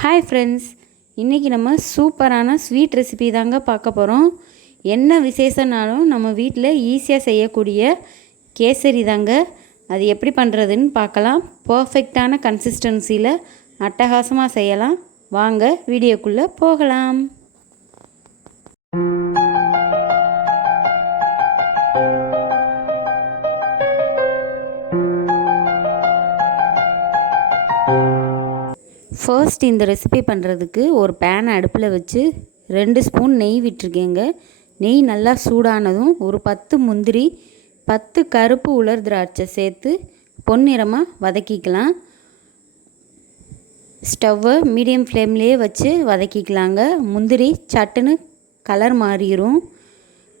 Hi friends இன்றைக்கி நம்ம சூப்பரான ஸ்வீட் ரெசிபி தாங்க பார்க்க போகிறோம் என்ன விசேஷனாலும் நம்ம வீட்டில் ஈஸியாக செய்யக்கூடிய கேசரி தாங்க. அது எப்படி பண்ணுறதுன்னு பார்க்கலாம். பர்ஃபெக்டான கன்சிஸ்டன்சியில் அட்டகாசமாக செய்யலாம். வாங்க வீடியோக்குள்ளே போகலாம். ஃபர்ஸ்ட் இந்த ரெசிபி பண்ணுறதுக்கு ஒரு பேனை அடுப்பில் வச்சு ரெண்டு ஸ்பூன் நெய் விட்டுருக்கேங்க. நெய் நல்லா சூடானதும் ஒரு பத்து முந்திரி பத்து கருப்பு உலர் திராட்சை சேர்த்து பொன்னிறமாக வதக்கிக்கலாம். ஸ்டவ்வை மீடியம் ஃப்ளேம்லேயே வச்சு வதக்கிக்கலாங்க. முந்திரி சட்டுன்னு கலர் மாறிடும்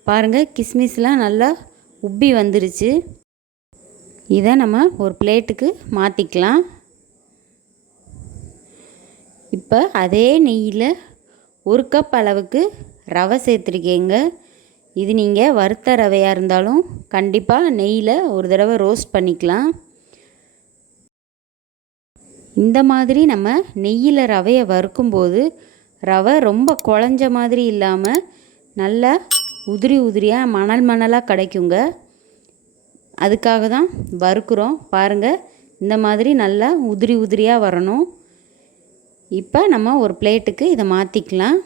பாருங்கள் கிஸ்மிஸ்லாம் நல்லா உப்பி வந்துருச்சு. இதை நம்ம ஒரு பிளேட்டுக்கு மாற்றிக்கலாம் இப்போ அதே நெய்யில் ஒரு கப் அளவுக்கு ரவை சேர்த்துருக்கேங்க. இது நீங்கள் வறுத்த ரவையாக இருந்தாலும் கண்டிப்பாக நெய்யில் ஒரு தடவை ரோஸ்ட் பண்ணிக்கலாம். இந்த மாதிரி நம்ம நெய்யில் ரவையை வறுக்கும்போது ரவை ரொம்ப குழஞ்ச மாதிரி இல்லாமல் நல்லா உதிரி உதிரியாக மணல் மணலாக கிடைக்குங்க. அதுக்காக தான் வறுக்கிறோம். பாருங்கள் இந்த மாதிரி நல்லா உதிரி உதிரியாக வரணும். இப்போ நம்ம ஒரு பிளேட்டுக்கு இதை மாற்றிக்கலாம்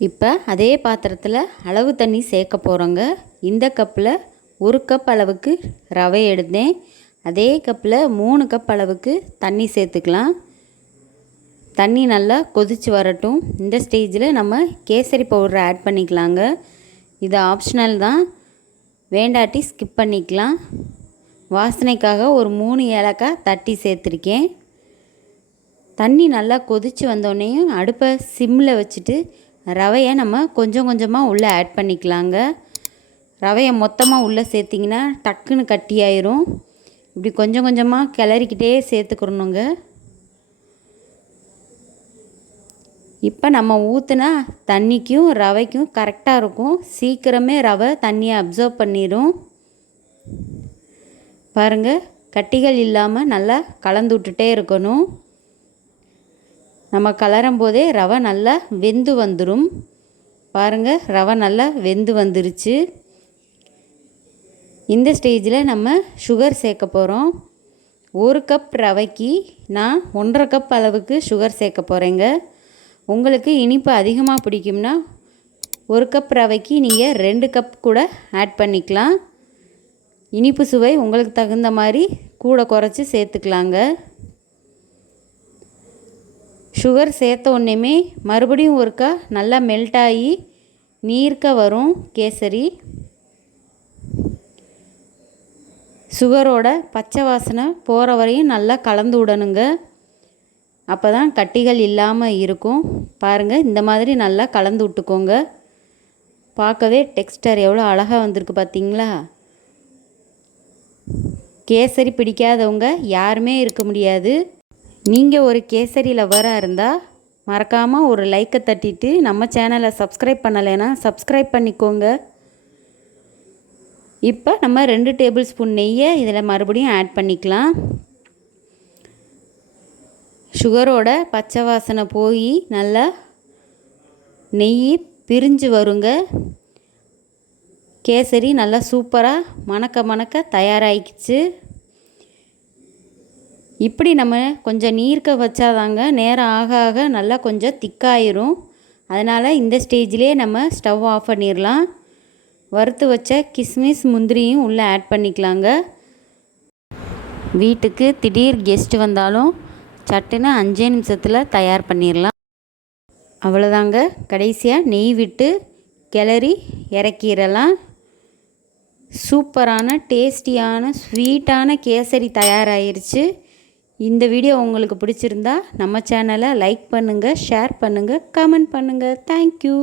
இப்போ அதே பாத்திரத்தில் அளவு தண்ணி சேர்க்க போகிறோங்க இந்த கப்பில் ஒரு கப் அளவுக்கு ரவை எடுத்தேன். அதே கப்பில் மூணு கப் அளவுக்கு தண்ணி சேர்த்துக்கலாம். தண்ணி நல்லா கொதித்து வரட்டும். இந்த ஸ்டேஜில் நம்ம கேசரி பவுடரை ஆட் பண்ணிக்கலாங்க. இது ஆப்ஷனல் தான். வேண்டாட்டி ஸ்கிப் பண்ணிக்கலாம். வாசனைக்காக ஒரு மூணு ஏலக்காய் தட்டி சேர்த்துருக்கேன். தண்ணி நல்லா கொதித்து வந்தோடனேயும் அடுப்பை சிம்மில் வச்சுட்டு ரவையை நம்ம கொஞ்சம் கொஞ்சமாக உள்ளே ஆட் பண்ணிக்கலாங்க. ரவையை மொத்தமாக உள்ளே சேர்த்திங்கன்னா டக்குன்னு கட்டியாயிரும் இப்படி கொஞ்சம் கொஞ்சமாக கிளறிக்கிட்டே சேர்த்துக்கிறணுங்க. இப்போ நம்ம ஊற்றுனா தண்ணிக்கும் ரவைக்கும் கரெக்டாக இருக்கும். சீக்கிரமே ரவை தண்ணியை அப்சர்வ் பண்ணிடும் பாருங்கள் கட்டிகள் இல்லாமல் நல்லா கலந்து விட்டுட்டே இருக்கணும். நம்ம கலரும் போதே ரவை நல்லா வெந்து வந்துடும் பாருங்கள் ரவை நல்லா வெந்து வந்துருச்சு. இந்த ஸ்டேஜில் நம்ம சுகர் சேர்க்க போகிறோம் ஒரு கப் ரவைக்கு நான் ஒன்றரை கப் அளவுக்கு சுகர் சேர்க்க போகிறேங்க உங்களுக்கு இனிப்பு அதிகமாக பிடிக்கும்னா ஒரு கப் ரவைக்கு நீங்கள் ரெண்டு கப் கூட ஆட் பண்ணிக்கலாம். இனிப்பு சுவை உங்களுக்கு தகுந்த மாதிரி கூட குறைச்சி சேர்த்துக்கலாங்க. சுகர் சேர்த்த உடனேமே மறுபடியும் ஒருக்கா நல்லா மெல்ட் ஆகி நீர்க்க வரும் கேசரி. சுகரோட பச்சை வாசனை போகிற வரையும் நல்லா கலந்து விடணுங்க. அப்போ தான் கட்டிகள் இல்லாமல் இருக்கும். பாருங்கள் இந்த மாதிரி நல்லா கலந்து விட்டுக்கோங்க. பார்க்கவே டெக்ஸ்டர் எவ்வளோ அழகாக வந்திருக்கு பார்த்தீங்களா கேசரி பிடிக்காதவங்க யாருமே இருக்க முடியாது. நீங்கள் ஒரு கேசரி லவராக இருந்தால் மறக்காமல் ஒரு லைக்கை தட்டிட்டு நம்ம சேனலை சப்ஸ்கிரைப் பண்ணலைன்னா சப்ஸ்கிரைப் பண்ணிக்கோங்க. இப்போ நம்ம ரெண்டு டேபிள் ஸ்பூன் நெய்யை இதில் மறுபடியும் ஆட் பண்ணிக்கலாம். சுகரோட பச்சை வாசனை போய் நல்லா நெய் பிரிஞ்சு வருங்க. கேசரி நல்லா சூப்பராக மணக்க மணக்க தயாராகிக்கிச்சு இப்படி நம்ம கொஞ்சம் நீர்க்க வச்சாதாங்க நேரம் ஆக ஆக நல்லா கொஞ்சம் திக்காயிரும். அதனால் இந்த ஸ்டேஜ்லேயே நம்ம ஸ்டவ் ஆஃப் பண்ணிடலாம் வறுத்து வச்ச கிஸ்மிஸ் முந்திரியும் உள்ளே ஆட் பண்ணிக்கலாங்க. வீட்டுக்கு திடீர் கெஸ்ட் வந்தாலும் சட்டுன்னு அஞ்சே நிமிஷத்தில் தயார் பண்ணிடலாம் அவ்வளோதாங்க. கடைசியாக நெய் விட்டு கிளறி இறக்கிடலாம் சூப்பரான டேஸ்டியான ஸ்வீட்டான கேசரி தயாராகிருச்சு இந்த வீடியோ உங்களுக்கு பிடிச்சிருந்தா நம்ம சேனலை லைக் பண்ணுங்கள் ஷேர் பண்ணுங்கள் கமெண்ட் பண்ணுங்கள் தேங்க்யூ